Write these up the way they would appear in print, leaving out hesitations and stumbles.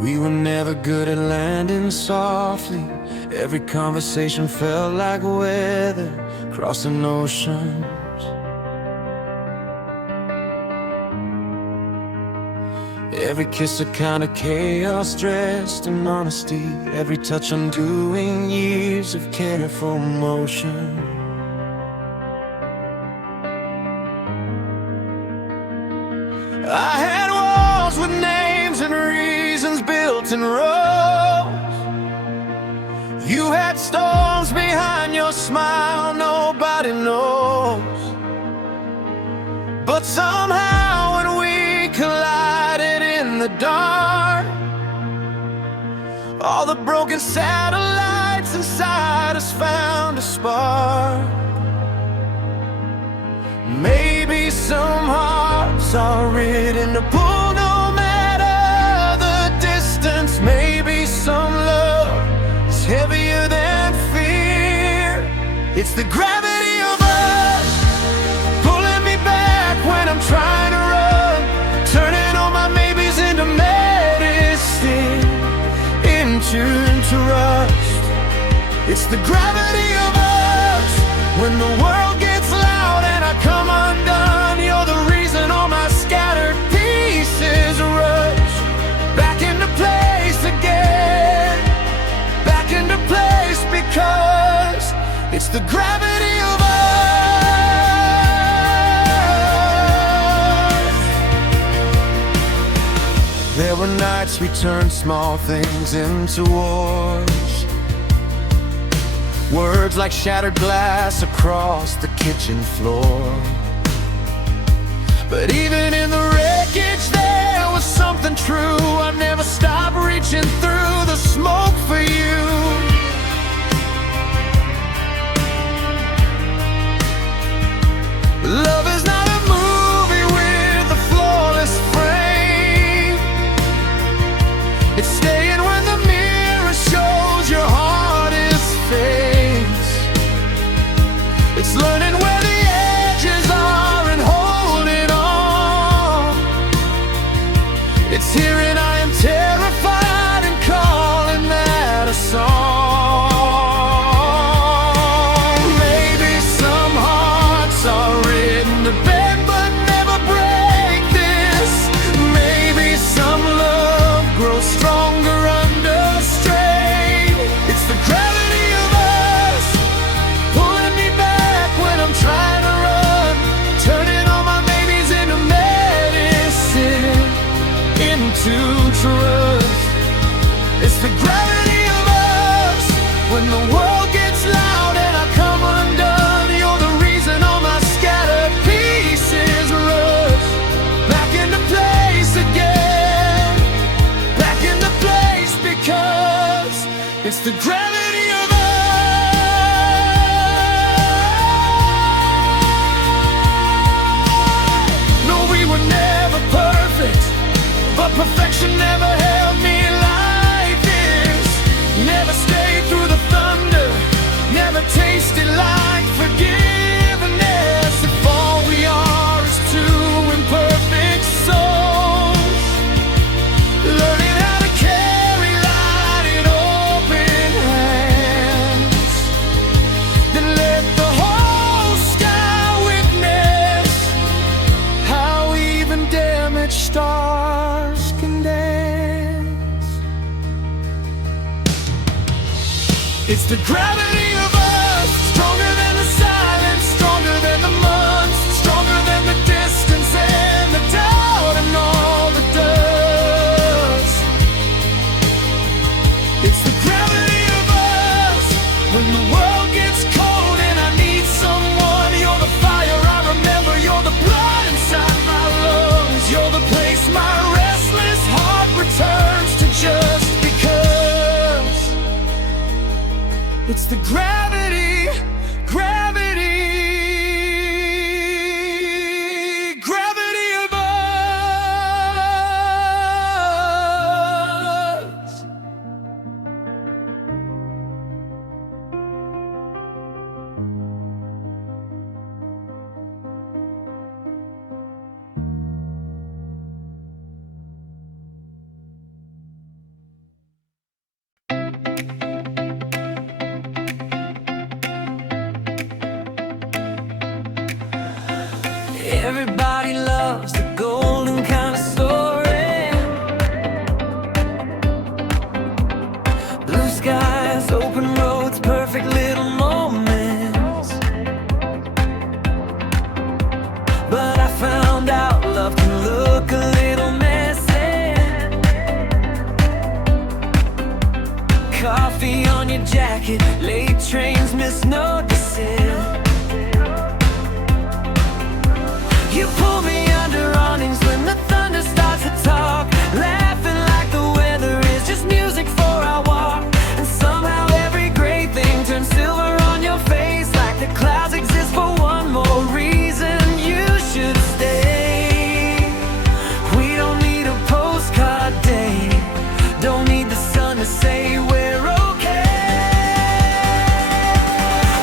We were never good at landing softly. Every conversation felt like weather crossing oceans. Every kiss a kind of chaos dressed in honesty. Every touch undoing years of careful emotion. I had walls with names and reasons built in rows. You had storms behind your smile nobody knows. But somehow when we collided in the dark, all the broken satellites inside us found a spark. Maybe some hearts are written to pull no matter the distance. Maybe some love is heavier than fear. It's the gravity of us pulling me back when I'm trying to run, turning all my maybes into medicine, into rust. It's the gravity of us when the world gets loud and I come undone. You're the reason all my scattered pieces rush back into place again, back into place, because it's the gravity of us. There were nights we turned small things into wars. Words like shattered glass across the kitchen floor. But even in the wreckage there was something true. I never stopped reaching through the smoke for you. Love is not a movie with a flawless frame. It's staying when the mirror shows your heart is fake. It's learning where the edges are and holding on. It's hearing I am terrified and calling that a song. Maybe some hearts are written to bend but never break this. Maybe some love grows stronger under strain. It's the gravity of us pulling me back when I'm trying to run, turning all my babies into medicine, into trust. It's the gravity of us when the world gets loud and I come undone. You're the reason all my scattered pieces rush back into place again, back into place, because it's the gravity of us. No, we were never perfect, but perfection never held me like this. Never stayed through the thunder, never tasted like forgiveness. If all we are is two imperfect souls, learning how to carry light in open hands, then let the whole sky witness how even damaged stars can dance. It's the gravity of us, stronger than the silence, stronger than the months, stronger than the distance and the doubt and all the dust. It's the gravity of us when the world gets cold and I need someone. You're the fire I remember, you're the blood inside my lungs, you're the place my restless heart returns to just because. It's the gravity, gravity, gravity of us. Everybody loves the golden kind of story. Blue skies, open roads, perfect little moments. But I found out love can look a little messy. Coffee on your jacket, late trains, miss notices. You pull me under awnings when the thunder starts to talk, laughing like the weather is just music for our walk. And somehow every great thing turns silver on your face, like the clouds exist for one more reason. You should stay. We don't need a postcard day, don't need the sun to say we're okay.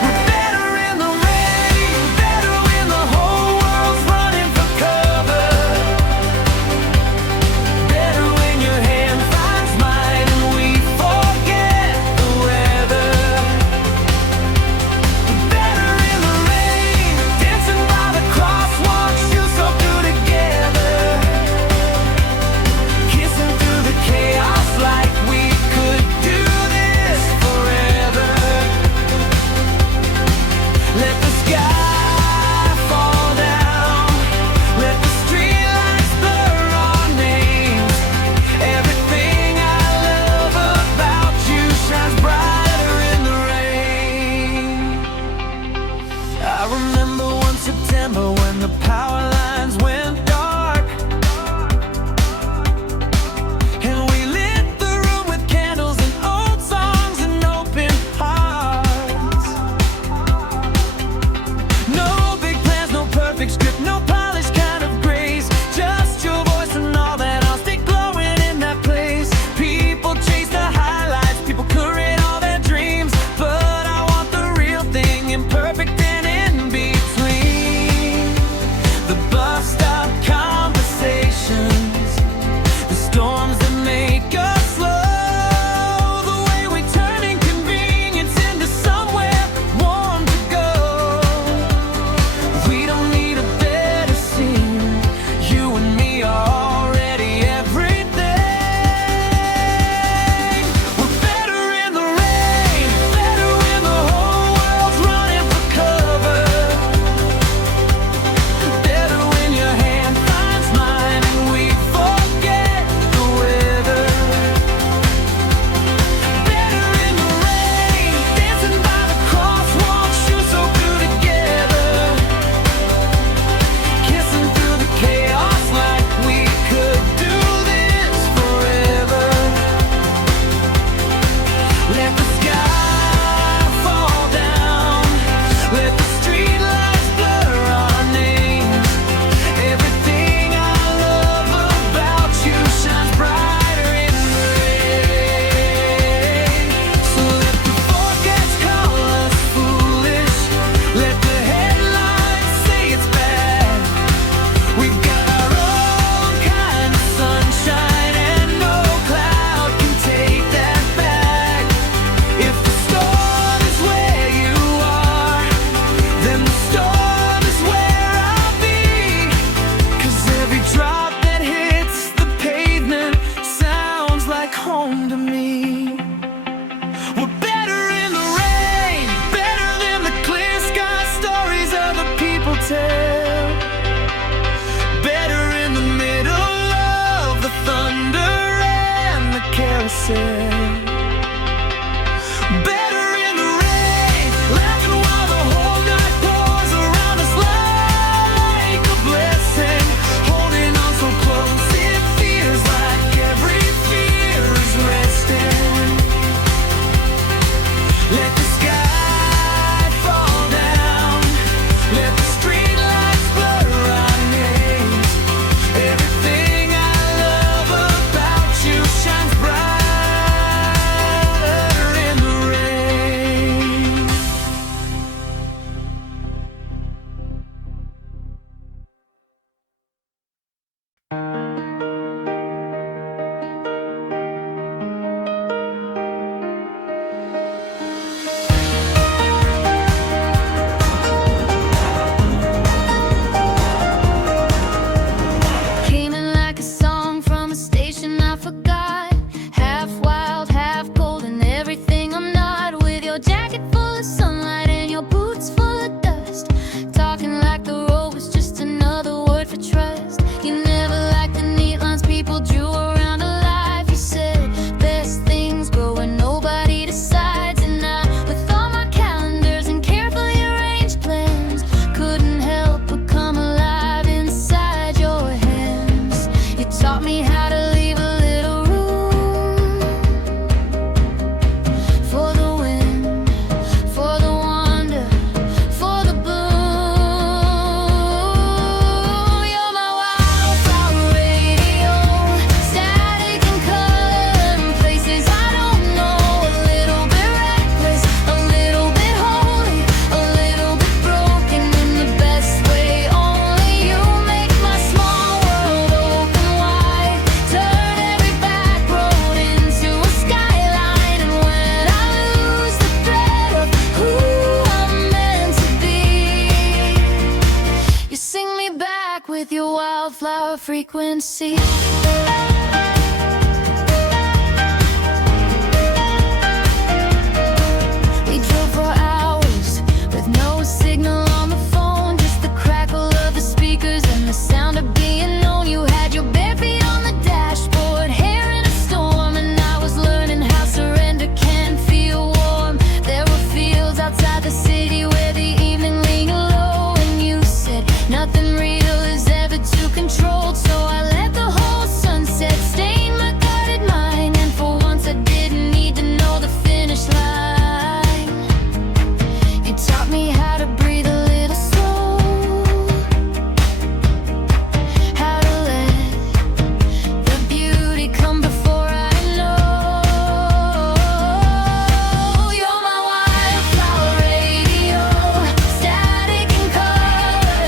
We're better in the rain, better when the whole world's running for cover. Better when your hand finds mine and we forget the weather. Better in the rain, dancing by the crosswalks, feel so good together. Kissing through the chaos like we could do this forever. Let the sky fall down, let the streetlights blur our names. Everything I love about you shines brighter in the rain. I remember one September when the power lines went dark, and we lit the room with candles and old songs and open hearts. No big plans, no perfect script, no polished kind of grace, just your voice and all that. I'll stay glowing in that place. People chase the highlights, people curate all their dreams, but I want the real thing, imperfect and in between. The bus stop conversations, the storms that make us slow, the way we turn inconvenience into somewhere warm to go. We don't need a better scene, you and me are already everything. We're better in the rain, better when the whole world's running for cover. Better when your hand finds mine and we forget the weather. Better in the rain, dancing by the crosswalks, shoes so good together. Kissing through the chaos like we could do this forever. Let the sky fall down, let the streetlights blur our names. Everything I love about you shines brighter in the rain. So let the forecast call us foolish, let the headlines say it's bad. We've got our own kind of sunshine and no cloud can take that back. If the storm is where you are, then the storm is where I'll be. 'Cause every drop that hits the pavement sounds like home to me. We're better in the rain, better than the clear sky stories other people tell. Better in the middle of the thunder and the carousel. Better in the rain, laughing while the whole night pours around us like a blessing. Holding on so close, it feels like every fear is resting. Let the sky fall down, let the streetlights blur our names. Everything I love about you shines brighter in the rain. with your wildflower frequency. We drove for hours with no signal on the phone, just the crackle of the speakers and the sound of being known. You had your bare feet on the dashboard, hair in a storm, and I was learning how surrender can feel warm. There were fields outside the city where the evening lingered low, and you said nothing real is ever too controlled. So I let the whole sunset stain my guarded mind, and for once I didn't need to know the finish line. You taught me how to breathe a little slow, how to let the beauty come before I know. You're my wildflower radio, static and color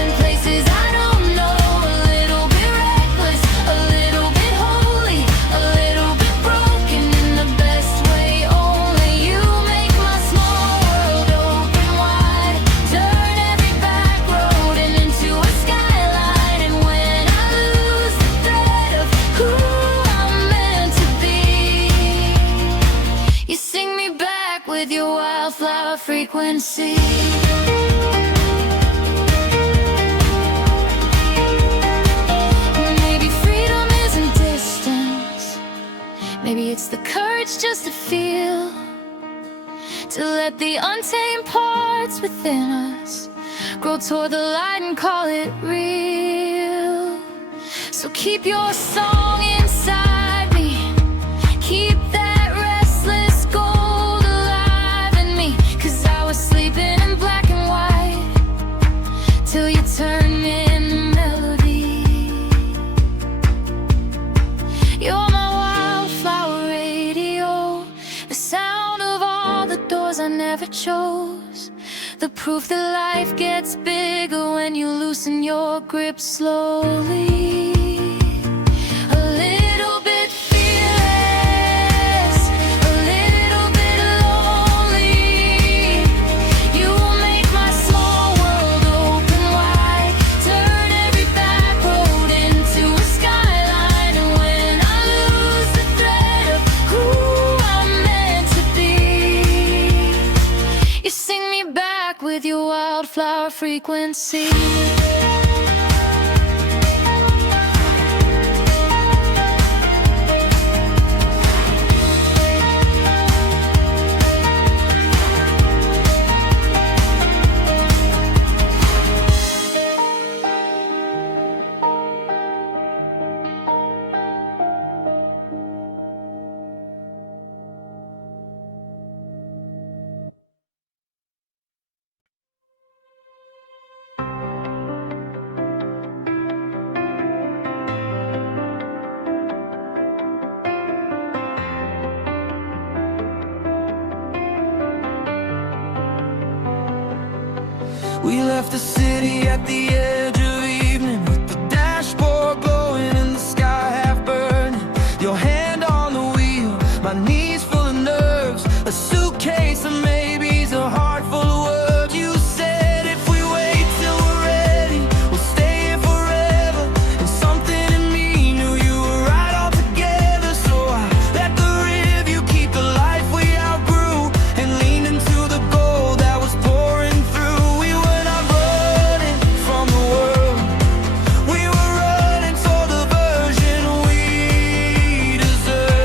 in places I don't know. A little bit reckless, a little bit holy, a little bit broken in the best way. Only you make my small world open wide, turn every back road and into a skyline. And when I lose the thread of who I'm meant to be, you sing me back with your wildflower frequency. Maybe freedom isn't distance, maybe it's the courage just to feel, to let the untamed parts within us grow toward the light and call it real. So keep your song inside me, keep that restless gold alive in me, 'cause I was sleeping in black and white till you turned me into melody. You're my wildflower radio, the sound of all the doors I never chose, the proof that life gets bigger when you loosen your grip slowly. A little bit fearless, a little bit lonely. You make my small world open wide, turn every back road into a skyline. And when I lose the thread of who I'm meant to be, you sing me back with your wildflower frequency. We left the city at the edge of evening, with the dashboard glowing and the sky half burning. Your hand on the wheel, my knees full of nerves, a suitcase of maybes, a heart full of words. You said if we wait till we're ready, we'll stay here forever. And something in me knew you were right all together. So I let the rearview keep the life we outgrew, and leaned into the gold that was pouring through. We were not running from the world, we were running toward the version we deserve.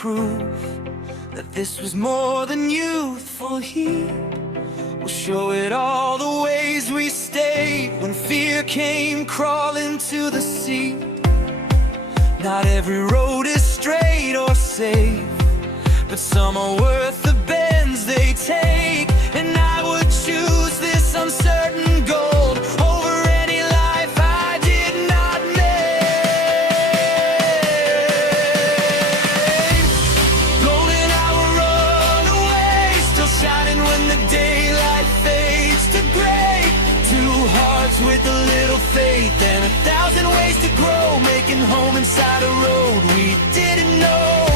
proof that this was more than youthful heat. We'll show it all the ways we stayed when fear came crawling to the sea. Not every road is straight or safe, but some are worth the bends they take. And I would choose this uncertain gold over any life I did not make. Golden hour runaway, still shining when the daylight fades to gray. Two hearts with a little faith and 1,000 ways to grow, making home inside a road we didn't know.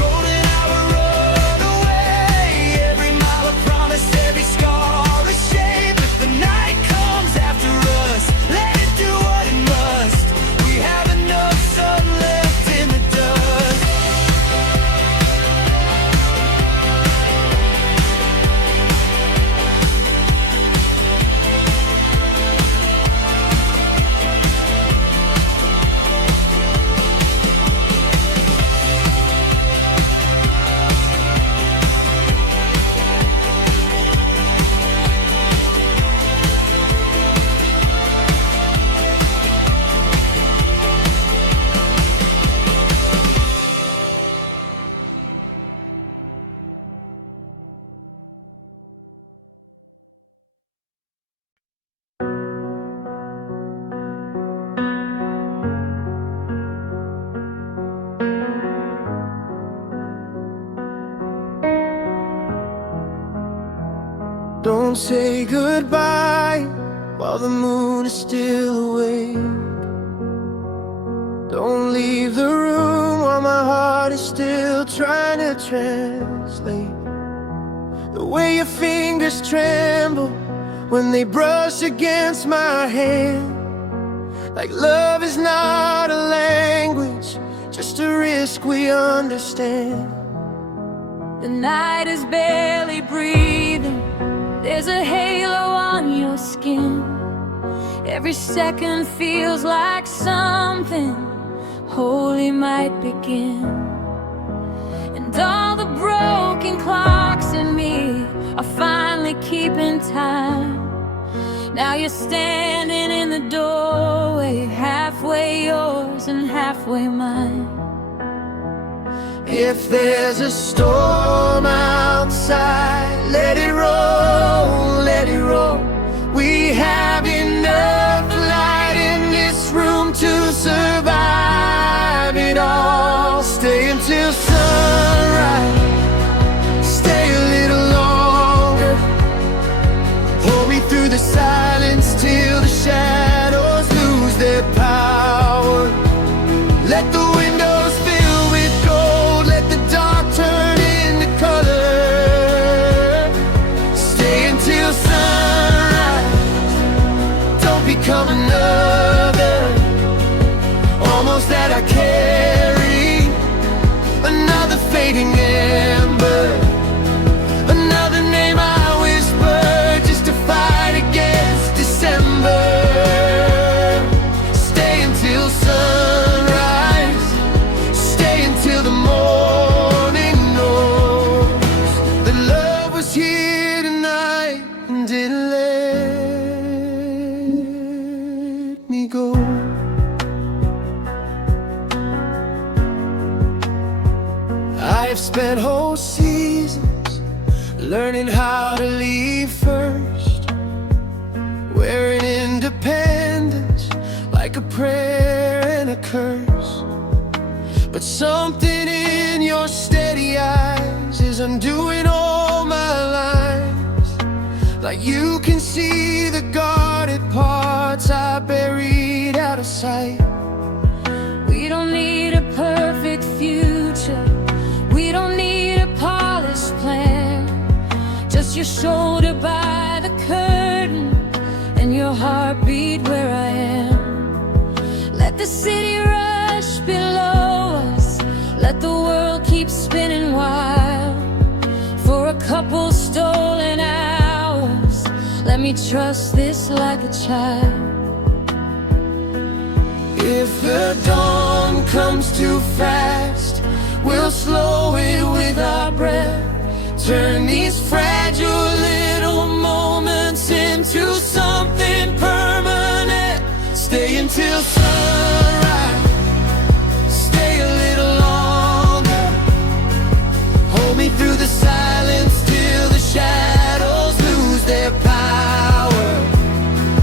Golden hour runaway, every mile of promise, every scar a shame. If the night comes after us, let it do what it must. We have enough sun left in the dust. Don't say goodbye while the moon is still awake. Don't leave the room while my heart is still trying to translate the way your fingers tremble when they brush against my hand. Like love is not a language, just a risk we understand. The night is barely breathing, there's a halo on your skin. Every second feels like something holy might begin. And all the broken clocks in me are finally keeping time. Now you're standing in the doorway, halfway yours and halfway mine. If there's a storm outside, let it roll, let it roll. We have enough light in this room to survive it all. Stay until sunrise, stay a little longer. Hold me through the silence till the shadows lose their power. Let the windows fill with gold, let the dark turn into color. Stay until sunrise, don't become another. Almost that I carry another fading ember, another name I whisper just to fight against December. Stay until sunrise, stay until the morning knows that love was here tonight and didn't let me go. I've spent whole seasons learning how to leave first, wearing independence like a prayer and a curse. But something in your steady eyes is undoing all my lines. Like you can see the guarded parts I buried out of sight. We don't need a perfect future, we don't need a polished plan. Just your shoulder by the curtain and your heartbeat where I am. Let the city rush below us, let the world keep spinning wild. For a couple stolen hours, let me trust this like a child. If the dawn comes too fast, We'll slow it with our breath. Turn these fragile little moments into something permanent. Stay until sunrise. Stay a little longer. Hold me through the silence till the shadows lose their power.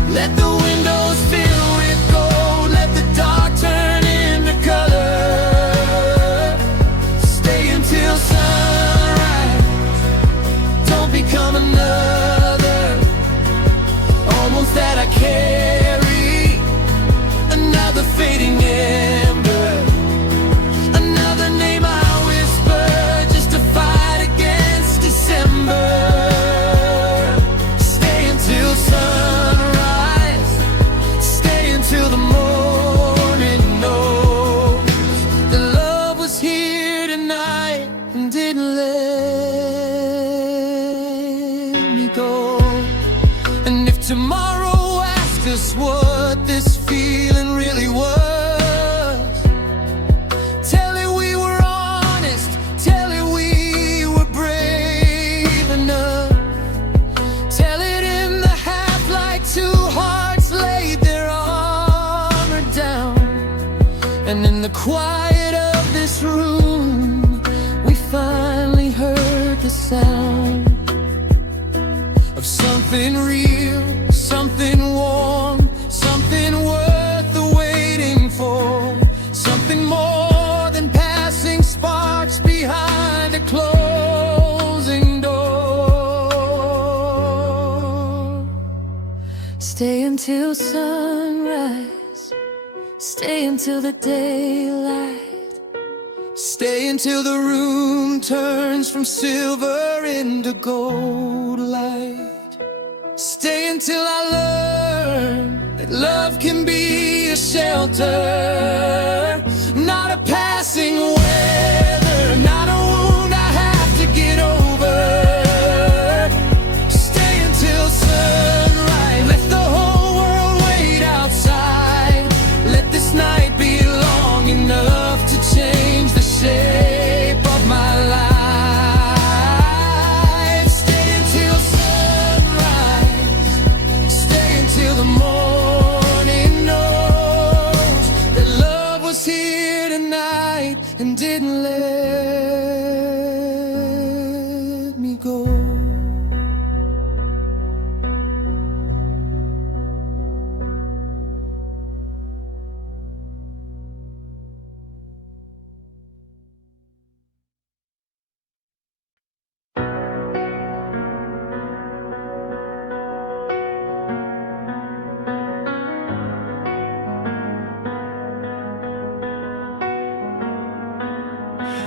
Let the windows fill with gold. Let the dark turn into color. Stay until sunrise. Don't become another. Almost that I carry. Another fading ember. Another name I whisper just to fight against December. Stay until sunrise. Stay until the morning knows that love was here tonight and didn't let me go. And if tomorrow asks us what this feeling really was, tell it we were honest, tell it we were brave enough. Tell it in the half like two hearts laid their armor down. And in the quiet of this room, we finally heard the sound of something real, something warm, something worth the waiting for, something more than passing sparks behind a closing door. Stay until sunrise. Stay until the daylight. Stay until the room turns from silver into gold light. Stay until I learn that love can be a shelter, not a passing weather, not a wound I have to get over. Stay until sunrise. Let the whole world wait outside. Let this night be long enough to change the shape of my life. Stay until sunrise. Stay until the morning knows that love was here tonight and didn't let me go.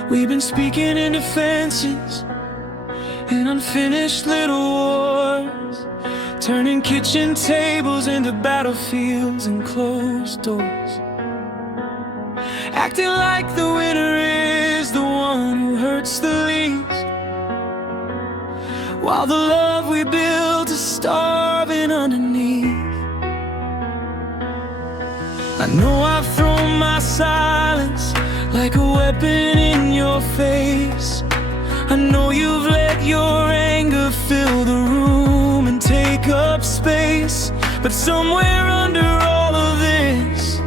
We've been speaking in defenses and unfinished little wars, turning kitchen tables into battlefields and closed doors, acting like the winner is the one who hurts the least, while the love we built is starving underneath. I know I've thrown my silence like a weapon in your face. I know you've let your anger fill the room and take up space. But somewhere under all of this,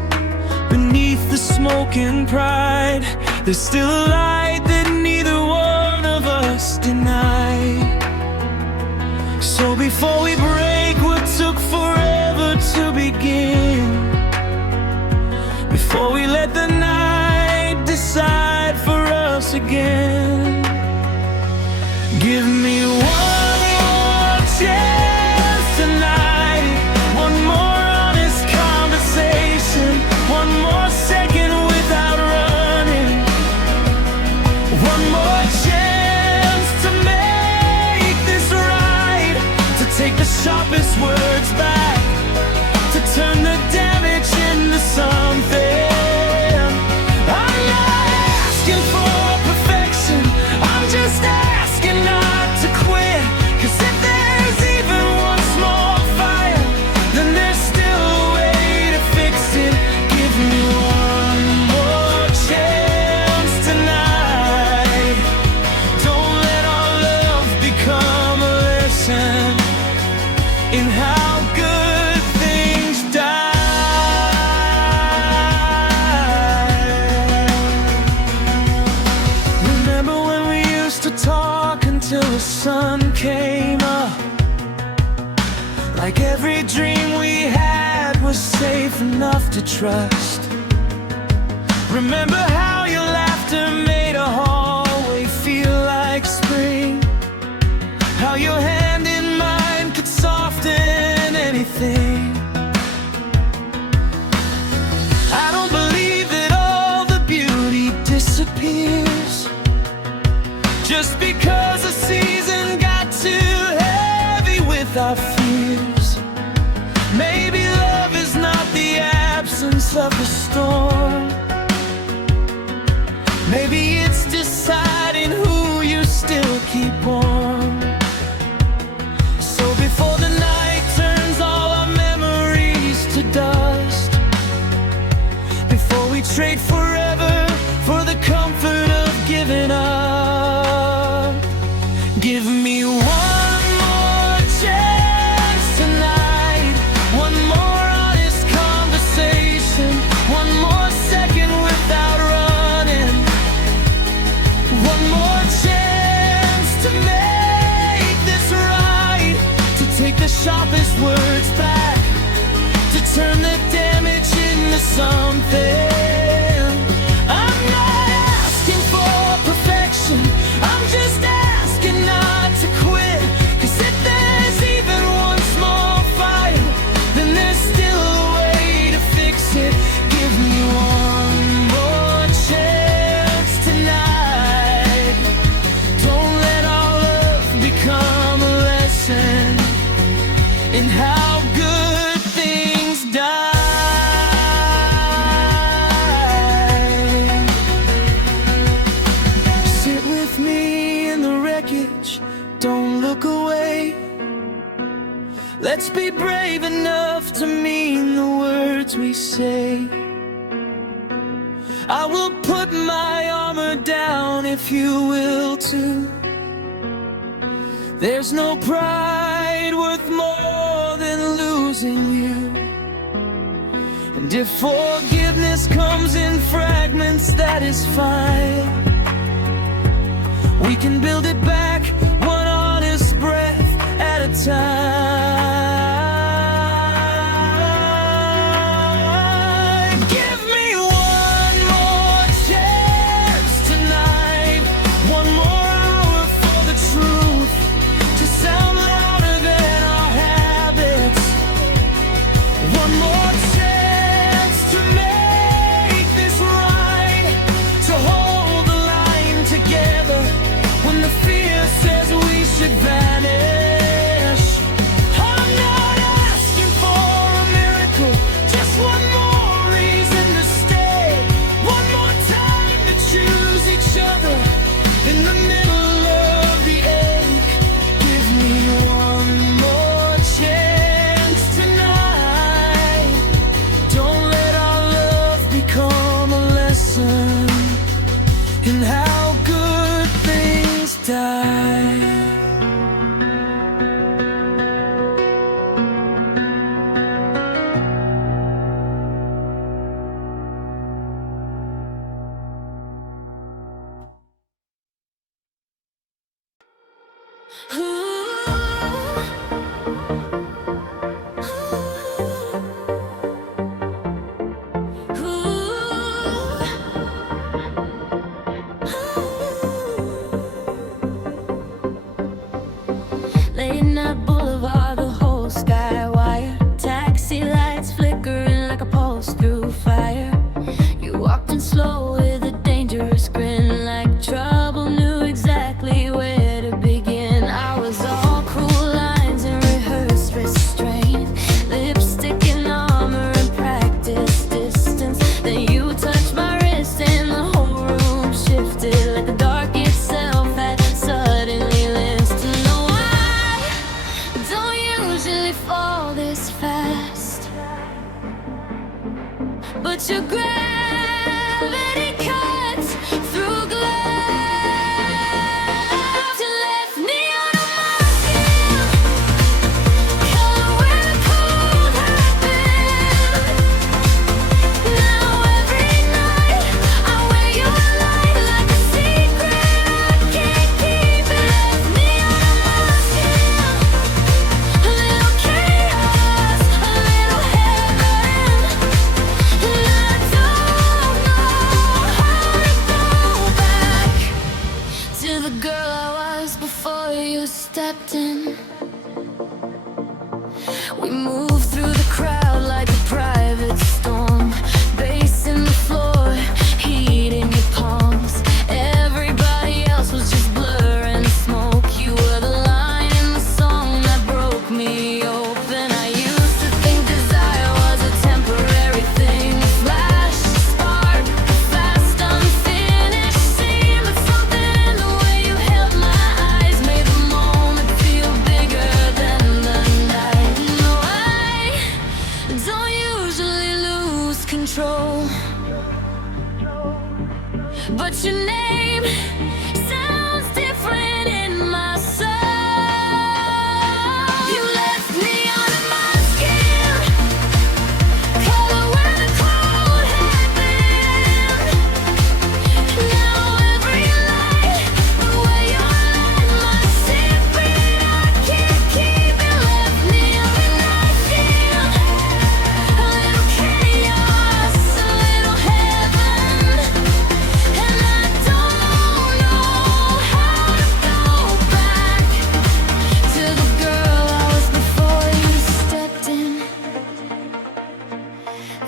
beneath the smoke and pride, there's still a light that neither one of us denied. So before we break what took forever to begin, before we let the night decide for us again, give me one more chance tonight, one more honest conversation, one more second without running, one more chance to make this right, to take the sharpest words back, to turn the damage into something. I'm not asking for perfection, I'm just asking not to quit. 'Cause if there's even one small fire, then there's still a way to fix it. Give me one more chance tonight. every dream we had was safe enough to trust. Remember how your laughter made a hallway feel like spring, how your hand in mine could soften anything. I don't believe that all the beauty disappears just because the season got too heavy with our fears. Maybe love is not the absence of a storm. Maybe it's deciding who you still keep warm. So before the night turns all our memories to dust, before we trade forever for the comfort of giving up, give me one more chance tonight, one more honest conversation, one more second without running, one more chance to make this right, to take the sharpest words back, to turn the damage into something. I'm not asking for perfection, I'm just asking not to quit. 'Cause if there's even one small fight, then there's still a way to fix it. Give me one more chance tonight. Don't let our love become a lesson in how good things die. Sit with me in the wreckage, don't look away. Let's be brave enough to mean the words we say. I will put my armor down if you will too. There's no pride worth more than losing you. And if forgiveness comes in fragments, that is fine. We can build it back one honest breath at a time. Give me one more chance tonight, one more hour for the truth to sound louder than our habits, one more chance to make this right, to hold the line together when the fear says we should vanish. I'm not asking for a miracle, just one more reason to stay, one more time to choose each other in the middle of the ache. Give me one more chance tonight. Don't let our love become a lesson in how good things die. Late night boulevard, the whole sky wire, taxi lights flickering like a pulse through fire. You walked in slow with a dangerous grin, like trouble knew exactly where to begin. I was all cruel lines and rehearsed restraint, lipstick and armor and practice distance. Then you touched my wrist and the whole room shifted, like the dark itself had suddenly limped. To know I don't usually fall this fast, but your gravity cuts through glass. You left me on a skin, color where the cold had been. Now every night I wear your light like a secret I can't keep. It left me on a skin, a little chaos. We move through the crowd like a private storm. Bass in the floor, heat in your palms. Everybody else was just blur and smoke. You were the line in the song that broke me open. I used to think desire was a temporary thing. A flash, a spark, a fast unfinished scene. But something in the way you held my eyes made the moment feel bigger than the night. No, I don't usually lose control, but your name sounds different in my soul. You left me under my skin, color where the cold had been. Now every light, the way you light my secret, I can't keep it. Left me under my skin, a little chaos, a little heaven. And I don't know how to go back to the girl I was before you stepped in.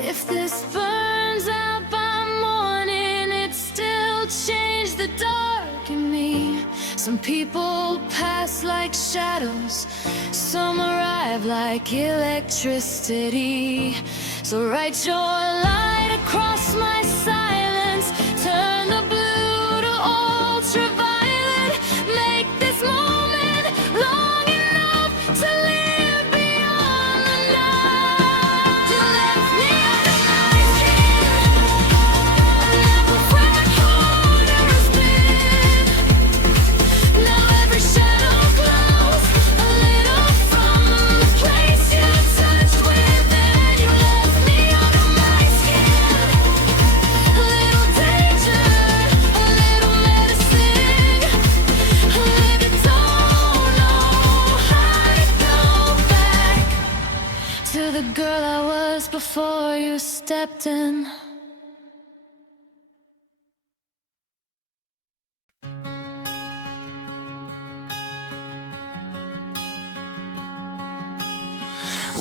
If this burns out by morning, it still changed the dark in me. Some people pass like shadows, some arrive like electricity. So write your light across my silence, turn the blue to ultraviolet. Make this moment long enough to live beyond the night. You left me under my skin, never where my corner has been. Now every shadow glows a little from the place you touched within. You left me under my skin, a little danger, a little medicine. If you don't know how to go back to the girl I was before you stepped in.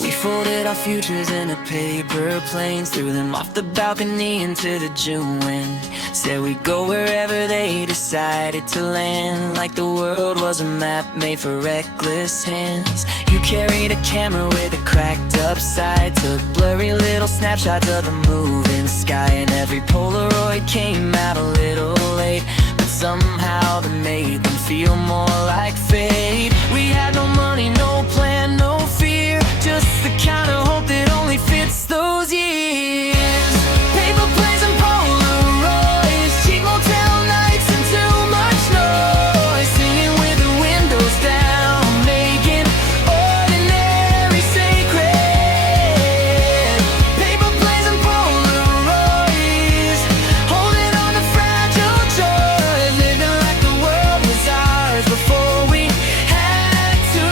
We folded our futures into paper planes, threw them off the balcony into the June wind. Said we'd go wherever they decided to land, like the world was a map made for reckless hands. You carried a camera with a cracked up side, took blurry little snapshots of the moving sky, and every Polaroid came out a little late, but somehow they made them feel more like fate. We had no money, no plan, no fear, just the kind of hope that only fits those years. Paper planes and Polaroids, cheap motel nights and too much noise, singing with the windows down, making ordinary sacred. Paper planes and Polaroids, holding on to fragile joys, living like the world was ours before we had to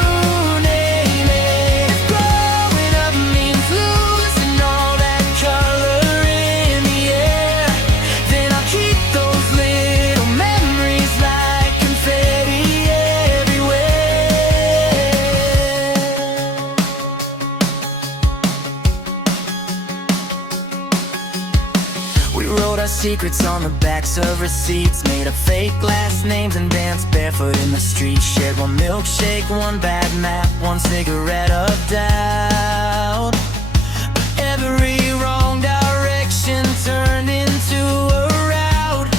name it. If growing up means losing all that color in the air, then I'll keep those little memories like confetti everywhere. We wrote our secrets on the backs of receipts, made up fake last names and danced barefoot in the streets. Shared one milkshake, one bad map, one cigarette of doubt. Every wrong direction turned into a route.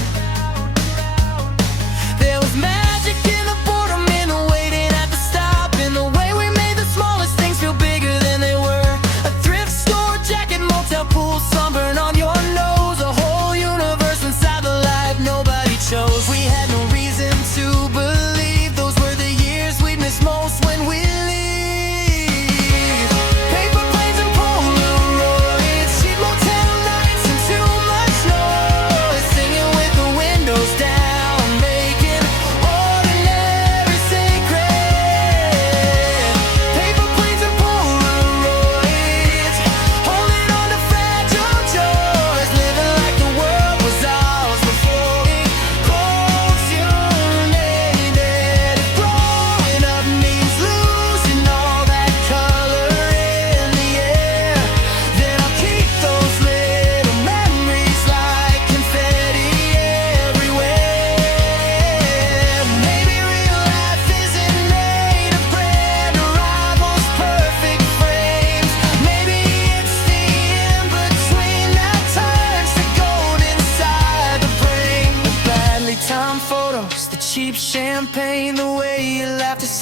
There was magic in the boredom, in the waiting at the stop, in the way we made the smallest things feel bigger than they were. A thrift store jacket, motel pool, sunburn on your nose, a whole universe inside the life nobody chose. We had no reason to believe those were the years we'd miss most when we leave.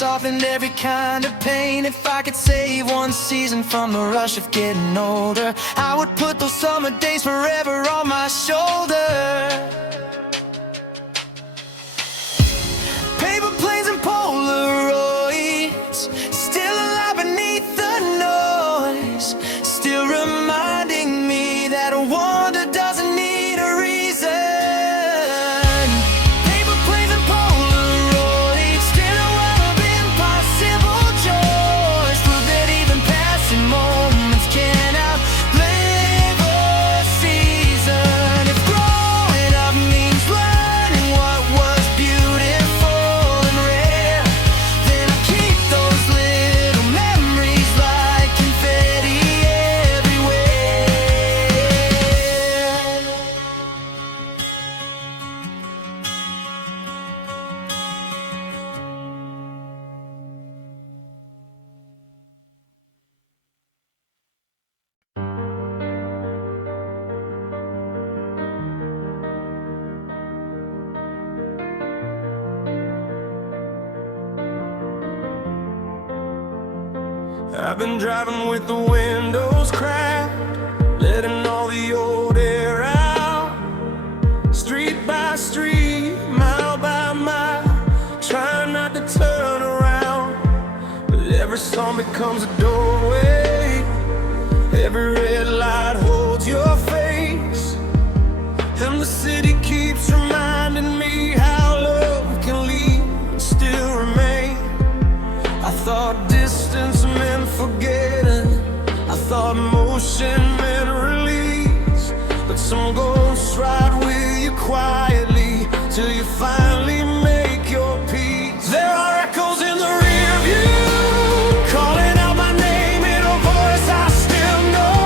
softened every kind of pain. If I could save one season from the rush of getting older, I would put those summer days forever on my shoulder. Paper planes and Polaroids, still alive beneath the noise, still reminding me that wonder doesn't need a reason. Paper planes and Polaroids, still a world of impossible joys, prove that even passing moments can outlive a season. If growing up means learning what was beautiful and rare, then I keep those little memories like confetti everywhere. I've been driving with the windows cracked, letting all the old air out. Street by street, mile by mile, trying not to turn around. But every song becomes a doorway, every red light holds your face, and the city keeps reminding me how love can leave and still remain. I thought distance meant forgetting, I thought motion meant release, but some ghosts ride with you quietly till you finally make your peace. There are echoes in the rear view, calling out my name in a voice I still know,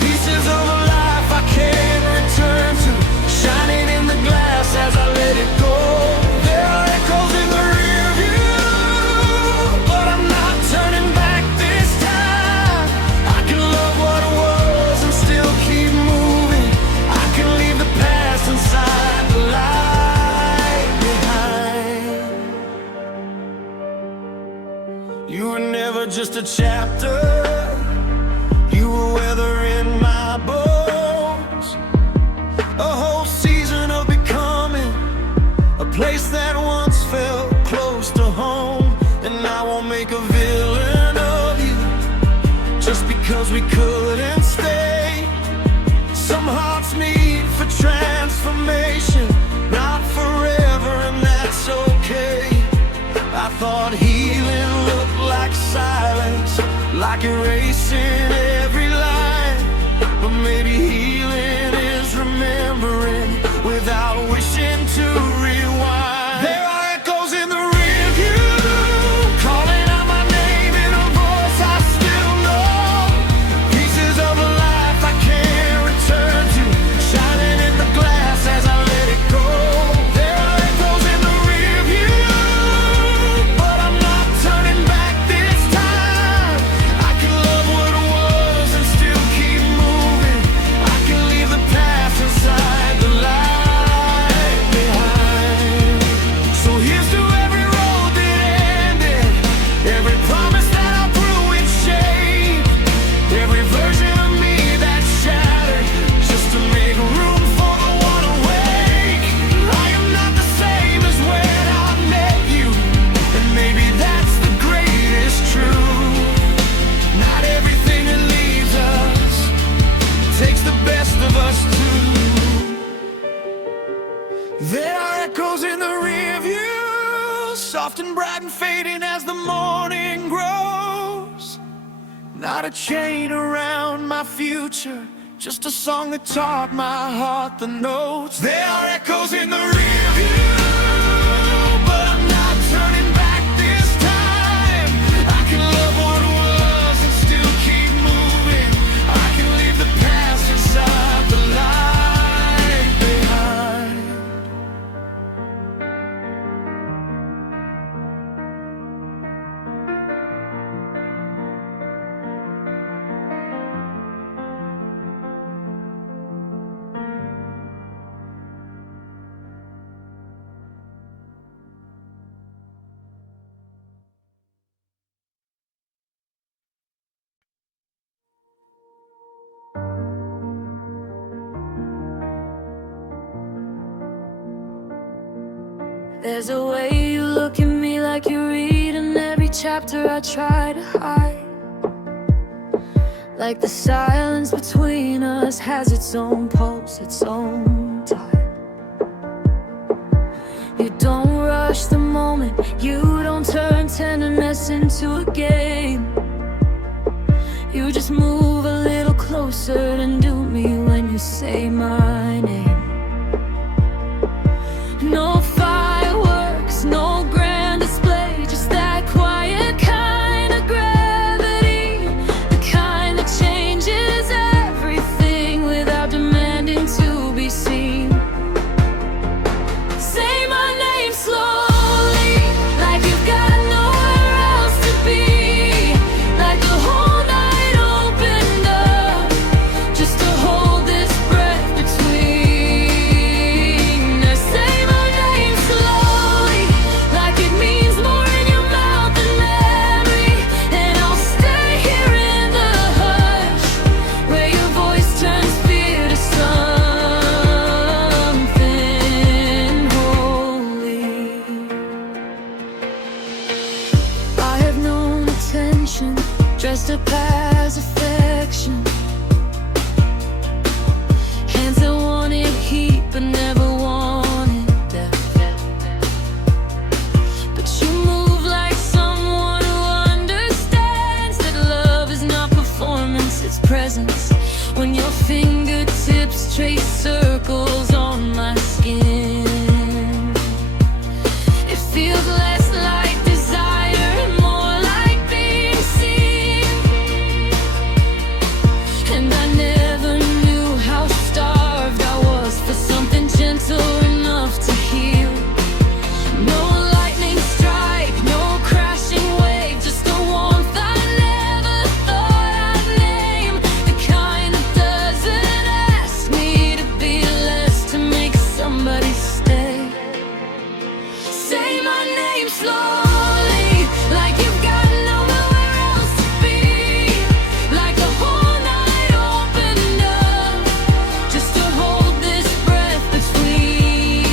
pieces of a life I can't return to, shining in the glass as I let it go. There are echoes in the rear view, but I'm not turning back this time. I can love what was and still keep moving. I can leave the past inside the light behind. You were never just a chapter, you were weather in my bones, a whole season of becoming, a place that once felt close to home. And I won't make a villain of you just because we couldn't stay. Some hearts need for transformation, not forever, and that's okay. I thought healing looked like silence, like erasing every line, but maybe healing is remembering without wishing to rewind. There are echoes in the rear view, calling out my name in a voice I still know, pieces of a life I can't return to, shining in the glass as I let it go. There are echoes in the rear view, but I'm not turning back this time. I can love what was and still keep moving. I can leave the past inside the light behind. So here's to every road that ended, every promise that I blew in shame, every version of me that shattered just to make room for the one awake. I am not the same as when I met you, and maybe that's the greatest truth. Not everything that leaves us takes the best of us too. There are echoes in the rear view, soft and bright and fading as the morning grows. Not a chain around my future, just a song that taught my heart the notes. There are echoes in the rear view, but I'm not turning back this time. I can love what was and still keep moving. I can leave the past inside the light behind. There's a way you look at me like you're reading every chapter I try to hide. Like the silence between us has its own pulse, its own time. You don't rush the moment, you don't turn tenderness into a game. You just move a little closer and do me when you say my name. No fireworks, no grand display, just that quiet kind of gravity, the kind that changes everything without demanding to be seen. Say my name slowly, like you've got nowhere else to be, like the whole night opened up just to hold this breath between us. Say my name slowly, like it means more in your mouth than memory, and I'll stay here in the hush where your voice turns fear to something holy. I have known attention dressed up as affection, hands that wanted heat but never wanted depth. But you move like someone who understands that love is not performance, it's presence. When your fingertips trace circles on my skin, it feels less like desire and more like being seen. And I never knew how starved I was for something gentle enough to heal. No lightning strike, no crashing wave, just a warmth I never thought I'd name, the kind that doesn't ask me to be less to make somebody stay. Say my name slowly, like you've got nowhere else to be, like the whole night opened up just to hold this breath between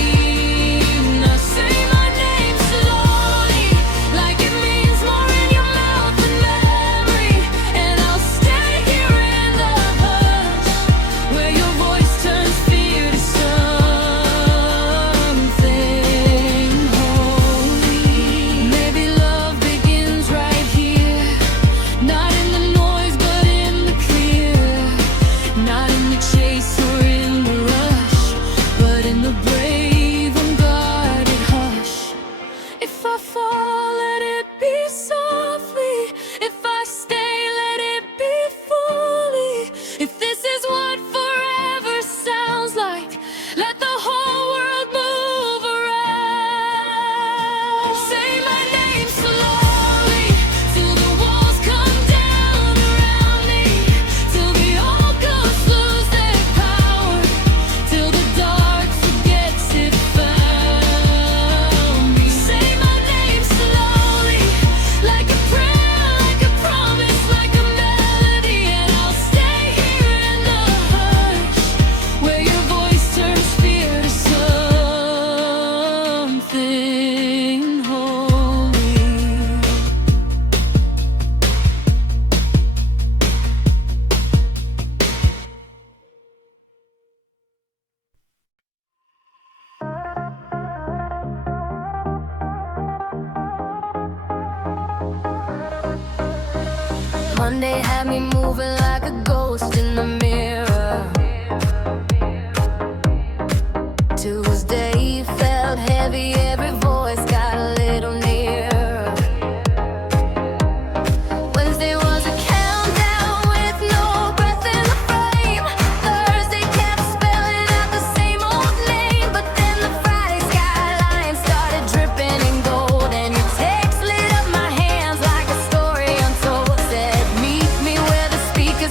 us. Say my name slowly, like it means more in your mouth than memory, and I'll stay here in the hush where your voice turns fear to something holy. Maybe love begins right here, not in the noise but in the clear, not in the chase or in the rush, but in the brave unguarded hush. If I fall, let it be softly. If I stay, let it be fully. If this is what forever sounds like, let the whole world move around. Say my name slowly, till the walls come down around me, till the old ghosts lose their power, till the dark forgets it found me. Say my name slowly, like a prayer, like a promise, like a melody, and I'll stay here in the hush where your voice turns fear to something holy. Monday had me moving like a ghost in the mirror. Tuesday felt heavy, every voice got a little nearer. Wednesday was a countdown with no breath in the frame. Thursday kept spelling out the same old name, but then the Friday skyline started dripping in gold, and your text lit up my hands like a story untold. Said meet me where the speakers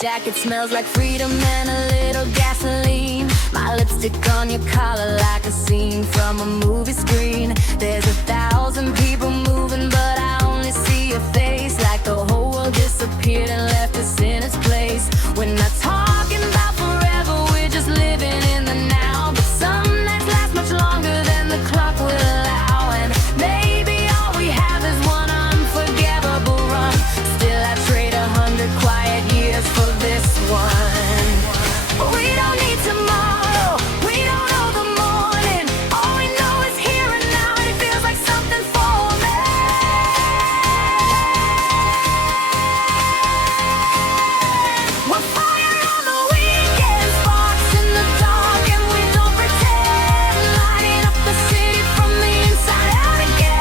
jacket smells like freedom and a little gasoline. My lipstick on your collar like a scene from a movie screen. There's 1,000 people moving, but I only see your face. Like the whole world disappeared and left us in its place. We're not talking about forever, we're just living in the now. But some nights last much longer than the clock will allow. And maybe all we have is one unforgettable run. Still I trade 100 quiet years for this one. We don't need tomorrow, we don't know the morning. All we know is here and now, it feels like something for me. We're fire on the weekend, sparks in the dark, and we don't pretend. Lighting up the city from the inside out again.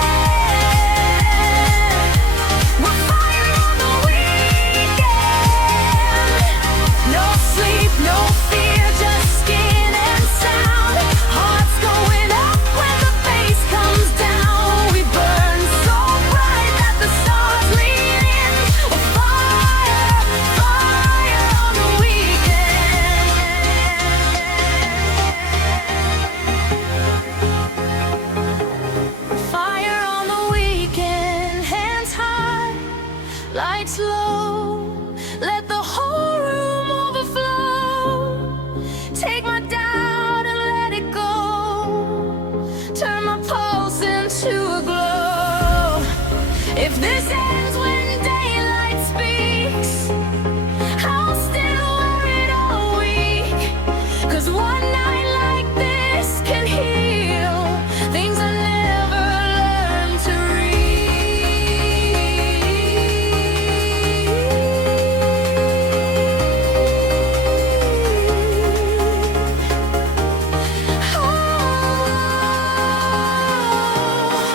We're fire on the weekend. No sleep, no fear, just skin and sound. Hearts going up when the bass comes down. We burn so bright that the stars lean in. We're fire, fire on the weekend. Fire on the weekend, hands high, lights low. Let the whole room overflow. Take my doubt and let it go. Turn my pulse into a glow. If this ends when daylight speaks, I'll still wear it all week. 'Cause one night like this can heal things I never learned to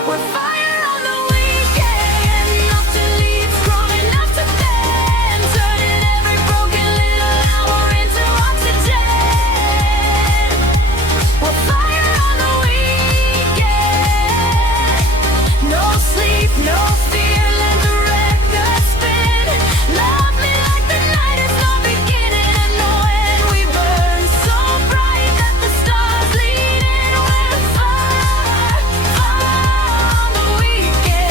We're fire on the weekend, enough to lead, strong enough to bend, turning every broken little hour into oxygen. We're fire on the weekend, no sleep, no fear, let the record spin. Love me like the night is no beginning and no end. We burn so bright that the stars lean in. We're fire, fire on the weekend.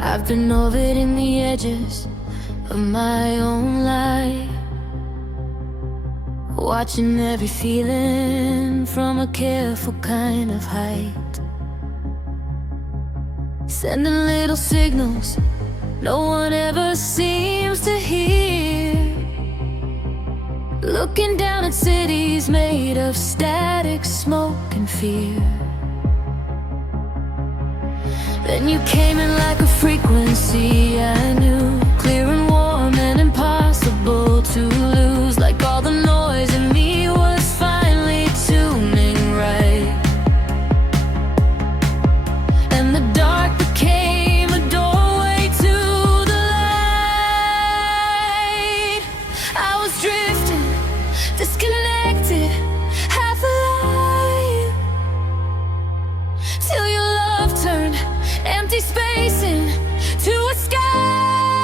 I've been over in the edges of my own life, watching every feeling from a careful kind of height, sending little signals no one ever seems to hear, looking down at cities made of static, smoke and fear. Then you came in like a frequency I knew, clear and warm and impossible to lose. Like all the noise in me was finally tuning right, and the dark became a doorway to the light. I was drifting, disconnected, half alive, till your love turned empty space into a sky.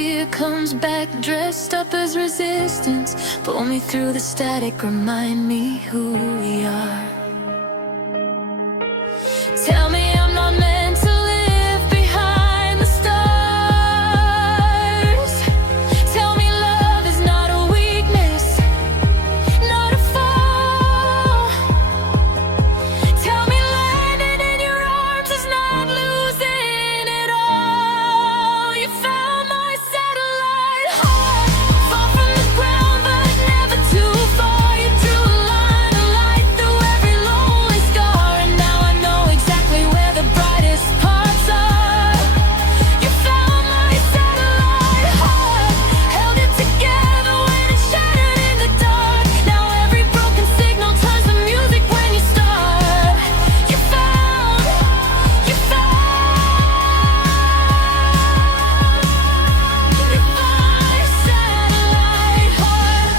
fear comes back, dressed up as resistance. Pull me through the static, remind me who we are. Tell me I'm not meant to live behind the stars. Tell me love is not a weakness, not a fall. Tell me landing in your arms is not losing it all. You found my satellite heart, far from the ground but never too far. You drew a line of light through every lonely scar, and now I know exactly where the brightest parts are. You found my satellite heart, held it together when it shattered in the dark. Now every broken signal turns to music when you start. You found my satellite heart.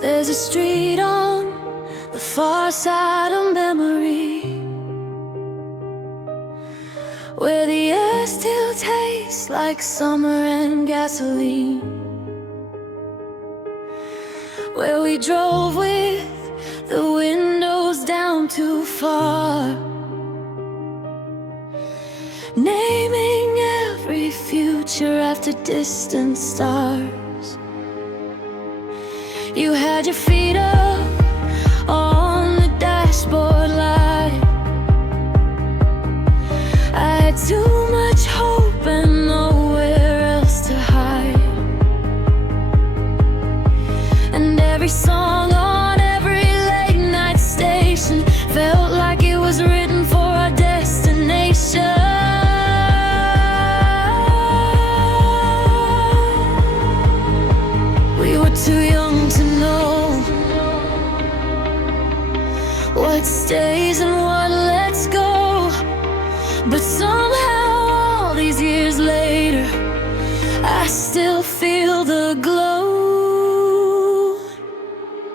There's a street on the far side of memory where the air still tastes like summer and gasoline, where we drove with the windows down too far, naming every future after distant stars. You had your feet up on the dashboard light. I had too much hope and nowhere else to hide. And every song on every late night station felt like it was written for our destination. We were too young to know what stays and what lets go. But somehow all these years later, I still feel the glow.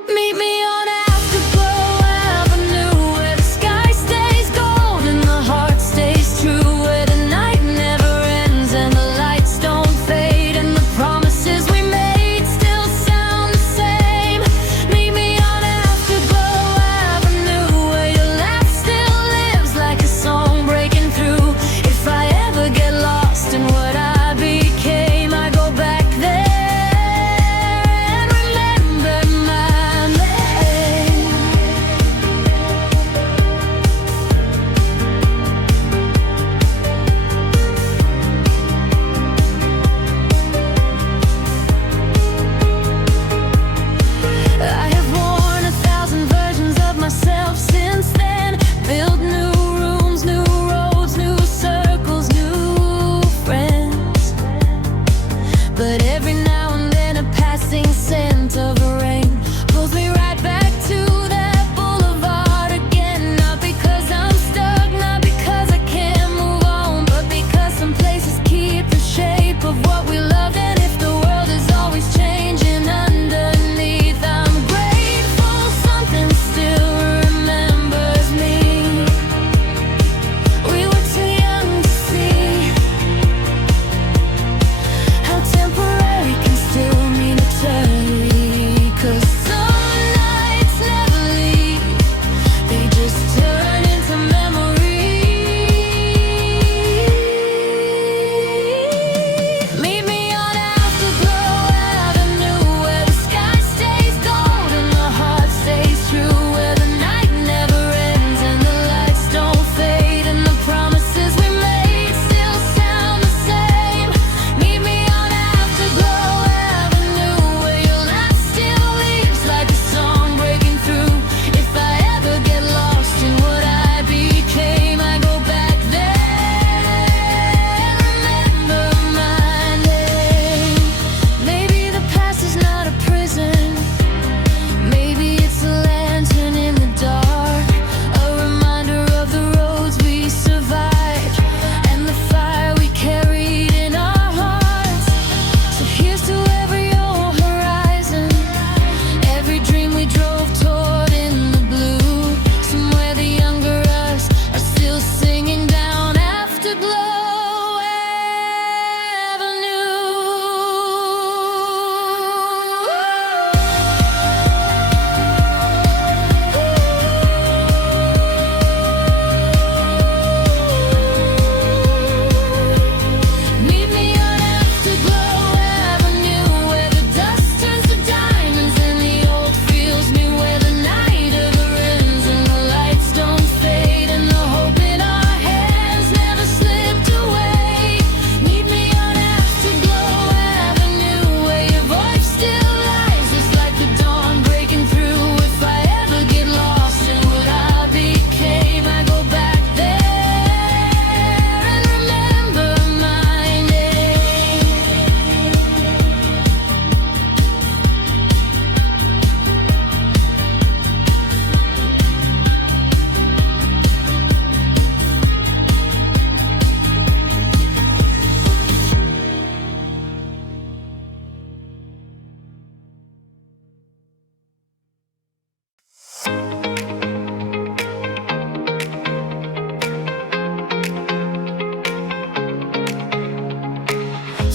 Meet me on Afterglow Avenue, where the sky stays gold and the heart stays true, where the night never ends and the lights don't fade, and the promises we made still sound the same. Meet me on Afterglow Avenue, where your laugh still lives like a song breaking through. If I ever get lost in what I became, I go back there.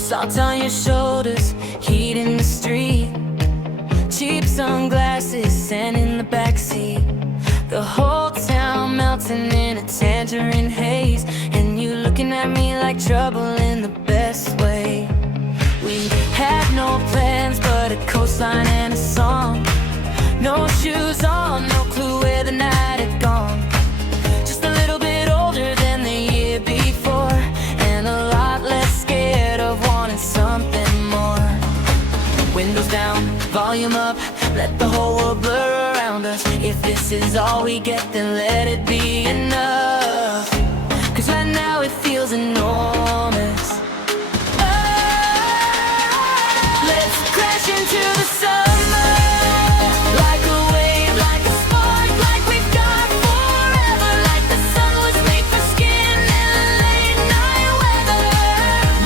Salt on your shoulders, heat in the street. Cheap sunglasses and in the backseat. The whole town melting in a tangerine haze. And you looking at me like trouble in the best way. We had no plans but a coastline and a song. No shoes on, no clue where the night had gone. Just a little bit older than the year before, and a lot less scared of wanting something more. Windows down, volume up, let the whole world blur around us. If this is all we get, then let it be enough. Cause right now it feels enormous. Let's crash into the summer. Like a wave, like a spark, like we've got forever. Like the sun was made for skin and late night weather.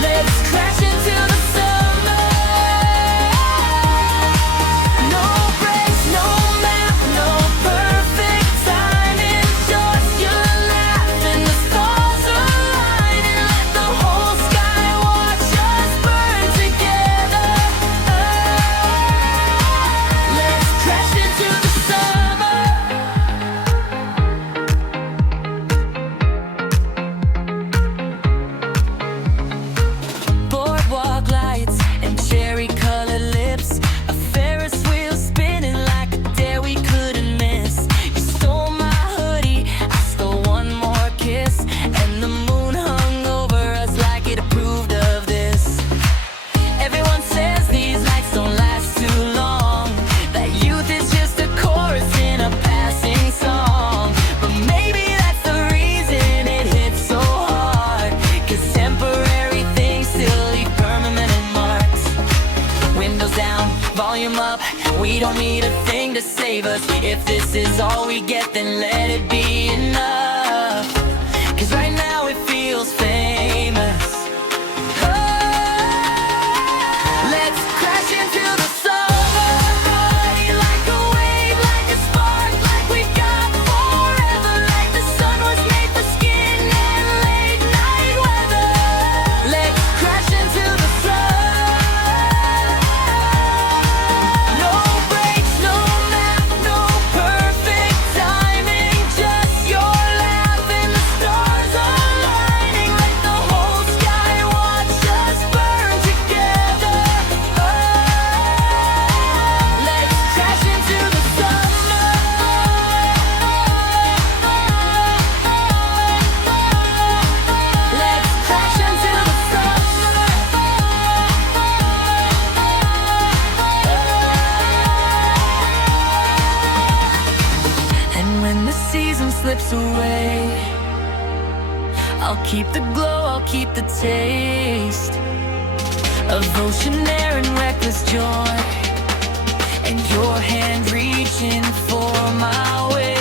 Let's crash into the summer. No breaks, no map, no perfect timing. Just your laugh and the stars align. And let the whole sky watch us burn together. Let's crash into the summer. Boardwalk lights and cherry-colored lips. A Ferris wheel spinning like a dare we couldn't miss. You stole my hoodie, I stole one more kiss. And the moon hung over us like it approved of this. Everyone says these nights don't last too long, that youth is just a chorus in a passing song. But maybe that's the reason it hits so hard. Cause temporary things still leave permanent marks. Windows down, volume up, we don't need a thing to save us. If this is all we get, then let it be enough. Cause right now it feels famous. Let's crash into the summer. Like a wave, like a spark, like we've got forever. Like the sun was made for skin and late night weather. Let's crash into the sun. No breaks, no map, no perfect timing. Just your laugh and the stars aligning. Let the whole sky watch us burn together. Let's crash into the summer. Let's crash into the summer. And when the season slips away, I'll keep the glow, I'll keep the taste of ocean air and reckless joy, and your hand reaching for my way.